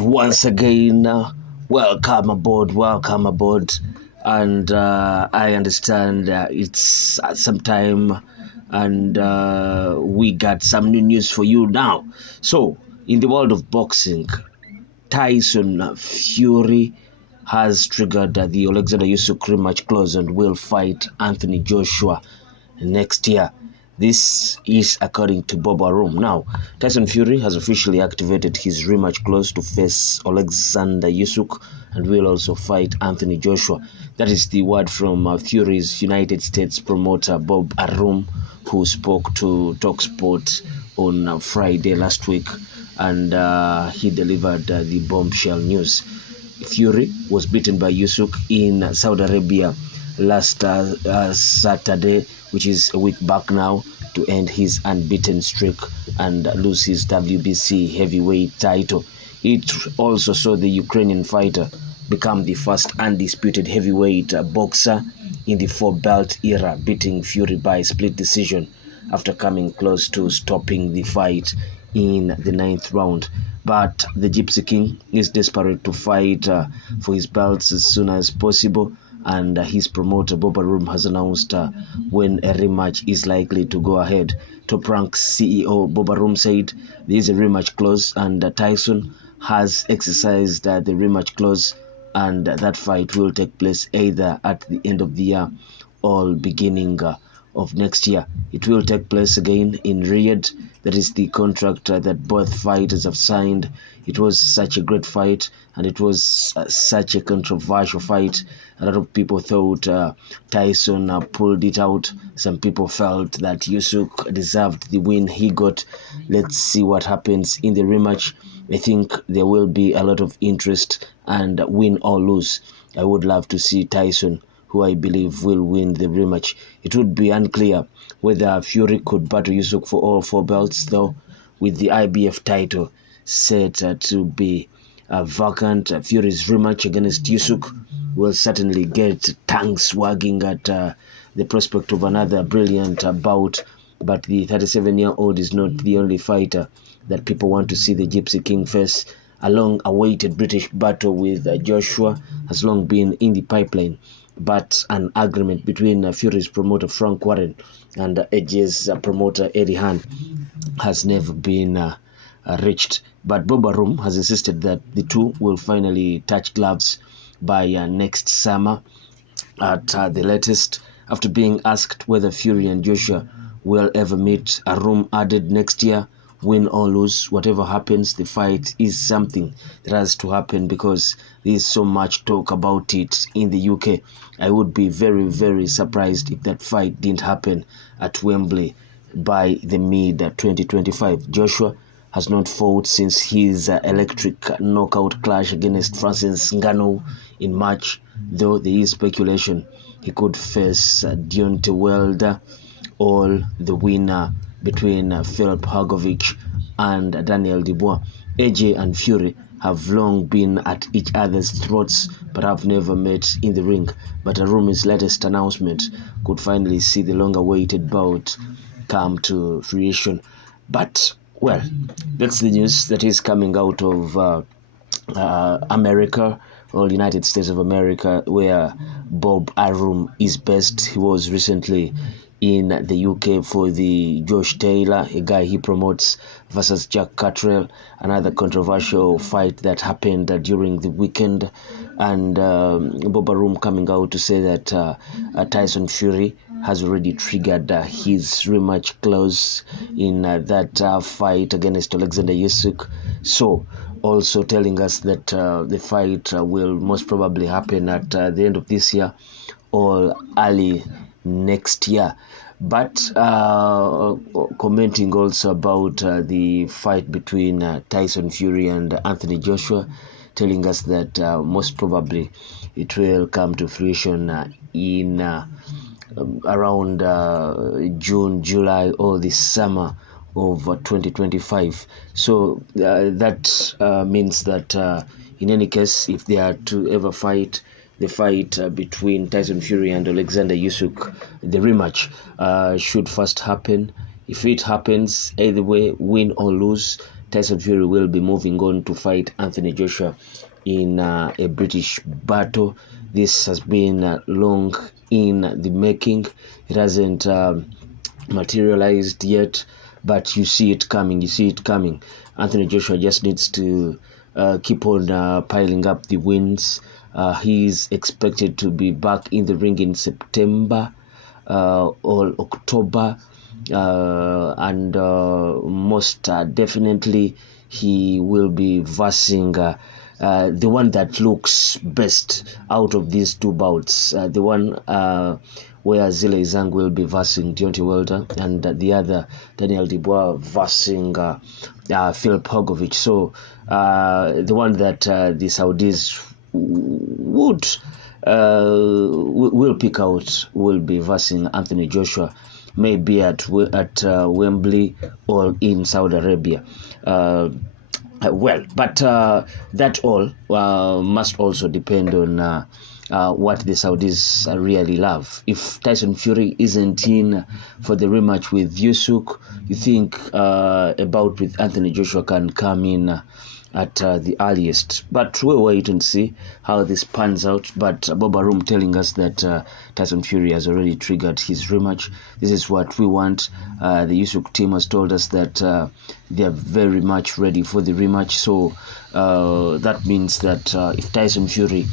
Once again, welcome aboard. And I understand it's some time, and we got some new news for you now. So, in the world of boxing, Tyson Fury has triggered the Oleksandr Usyk rematch clause and will fight Anthony Joshua next year. This is according to Bob Arum. Now, Tyson Fury has officially activated his rematch clause to face Oleksandr Usyk and will also fight Anthony Joshua. That is the word from Fury's United States promoter Bob Arum, who spoke to talkSPORT on Friday last week, and he delivered the bombshell news. Fury was beaten by Usyk in Saudi Arabia last Saturday, which is a week back now, to end his unbeaten streak and lose his WBC heavyweight title. It also saw the Ukrainian fighter become the first undisputed heavyweight boxer in the four-belt era, beating Fury by split decision after coming close to stopping the fight in the 9th round. But the Gypsy King is desperate to fight for his belts as soon as possible, and his promoter Bob Arum has announced when a rematch is likely to go ahead. Top Rank CEO Bob Arum said there is a rematch clause, and Tyson has exercised the rematch clause, and that fight will take place either at the end of the year or beginning of next year. It will take place again in Riyadh. That is the contract that both fighters have signed. It was such a great fight, and it was such a controversial fight. A lot of people thought Tyson pulled it out. Some people felt that Usyk deserved the win he got. Let's see what happens in the rematch. I think there will be a lot of interest, and win or lose, I would love to see Tyson, who I believe will win the rematch. It would be unclear whether Fury could battle Usyk for all four belts, though, with the IBF title set to be vacant. Fury's rematch against Usyk will certainly get tongues wagging at the prospect of another brilliant bout. But the 37-year-old is not the only fighter that people want to see the Gypsy King face. A long-awaited British battle with Joshua has long been in the pipeline, but an agreement between Fury's promoter Frank Warren and Edge's promoter Eddie Hearn has never been reached. But Bob Arum has insisted that the two will finally touch gloves by next summer at the latest. After being asked whether Fury and Joshua will ever meet, Arum added, next year, win or lose, whatever happens, the fight is something that has to happen because there is so much talk about it in the UK. I would be very, very surprised if that fight didn't happen at Wembley by the mid-2025. Joshua has not fought since his electric knockout clash against Francis Ngannou in March, though there is speculation he could face Deontay Wilder or the winner between Philip Hrgovic and Daniel Dubois. AJ and Fury have long been at each other's throats but have never met in the ring. But Arum's latest announcement could finally see the long-awaited bout come to fruition. But, well, that's the news that is coming out of America, or United States of America, where Bob Arum is based. He was recently in the UK for the Josh Taylor, a guy he promotes, versus Jack Cattrall, another controversial fight that happened during the weekend. And Bob Arum coming out to say that Tyson Fury has already triggered his rematch clause in that fight against Oleksandr Usyk. So, also telling us that the fight will most probably happen at the end of this year or early next year. But commenting also about the fight between Tyson Fury and Anthony Joshua, telling us that most probably it will come to fruition in around June, July, or the summer of 2025. So that means that in any case, if they are to ever fight, the fight between Tyson Fury and Oleksandr Usyk, the rematch, should first happen. If it happens, either way, win or lose, Tyson Fury will be moving on to fight Anthony Joshua in a British battle. This has been long in the making. It hasn't materialized yet, but you see it coming. Anthony Joshua just needs to keep on piling up the wins. He's expected to be back in the ring in September or October, and most definitely he will be versing the one that looks best out of these two bouts, the one where Zile Zhang will be versing Deontay Wilder, and the other Daniel Dubois versing Phil Pogovic. So the one that the Saudis will pick out will be versing Anthony Joshua, maybe at Wembley or in Saudi Arabia. But that all must also depend on what the Saudis really love. If Tyson Fury isn't in for the rematch with Usyk, you think a bout with Anthony Joshua can come in at the earliest. But we'll wait and see how this pans out. But Bob Arum telling us that Tyson Fury has already triggered his rematch. This is what we want. The Usyk team has told us that they are very much ready for the rematch. So that means that if Tyson Fury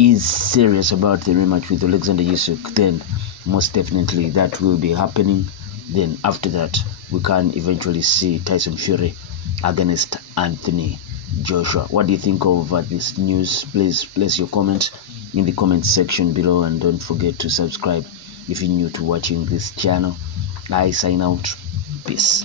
is serious about the rematch with Oleksandr Usyk, then most definitely that will be happening. Then after that, we can eventually see Tyson Fury against Anthony Joshua. What do you think of this news? Please place your comment in the comment section below, and don't forget to subscribe if you're new to watching this channel. I sign out. Peace.